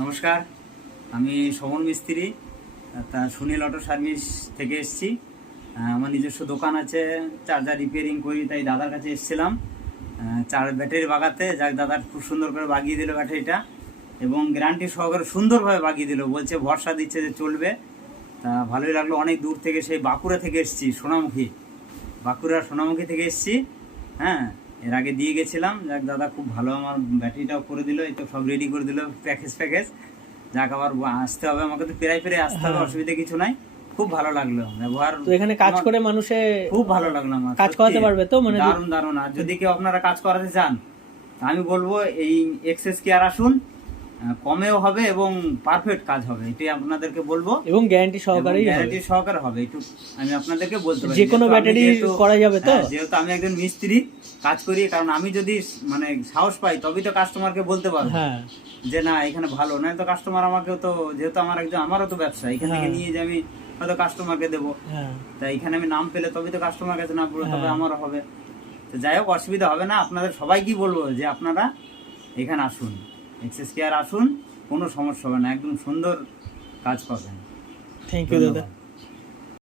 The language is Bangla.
নমস্কার, আমি সমন মিস্ত্রি, তা সুনীল অটো সার্ভিস থেকে এসেছি। আমার নিজস্ব দোকান আছে, চার্জার রিপেয়ারিং করি, তাই দাদার কাছে এসেছিলাম ব্যাটারি বাগাতে। যাক, দাদা খুব সুন্দর করে বাগিয়ে দিল ব্যাটারিটা এবং গ্যারান্টি সহকারে সুন্দরভাবে বাগিয়ে দিল। বলছে ভরসা দিচ্ছে যে চলবে। তা ভালোই লাগলো। অনেক দূর থেকে, সেই বাঁকুড়া থেকে এসেছি, বাঁকুড়ার সোনামুখী থেকে এসেছি। হ্যাঁ, এর আগে দিয়ে গেছিলাম। যাক, দাদা খুব ভালো আমার ব্যাটারিটাও করে দিল, এই তো সব রেডি করে দিল প্যাকেজ। যাক, আবার আসতে হবে, আমাকে তো প্রায় আসতে হবে, অসুবিধা কিছু নাই। খুব ভালো লাগলো ব্যবহার। তো এখানে কাজ করে মানুষে খুব ভালো লাগলো আমার, কাজ করাতে পারবে তো, মানে দারুণ। আর যদি কেউ আপনারা কাজ করাতে চান, আমি বলবো এই এক্সেস কেয়ার আসুন, কমেও হবে এবং পারফেক্ট কাজ হবে, এটাই আপনাদেরকে বলবো। এবং গ্যারান্টি সহকারে হবে, একটু আমি আপনাদেরকে বলতে পারি। যে কোনো ব্যাটারি করা যাবে তো, যেহেতু আমি একজন মিস্ত্রি কাজ করি, কারণ আমি যদি মানে সাহস পাই তবেই তো কাস্টমারকে বলতে পারবো যে না এখানে ভালো, না তো কাস্টমার আমাকেও তো, যেহেতু আমারও তো ব্যবসা, এখান থেকে নিয়ে যে আমি হয়তো কাস্টমারকে দেবো, তাই এখানে আমি নাম পেলে তবেই তো কাস্টমার কাছে নাম পড়বে, তবে আমারও হবে। তো যাই হোক, অসুবিধা হবে না। আপনাদের সবাইকেই বলবো যে আপনারা এখানে আসুন, এক্সেস কেয়ার আসুন, কোনো সমস্যা হবে না, একদম সুন্দর কাজ পাবেন। থ্যাংক ইউ দাদা।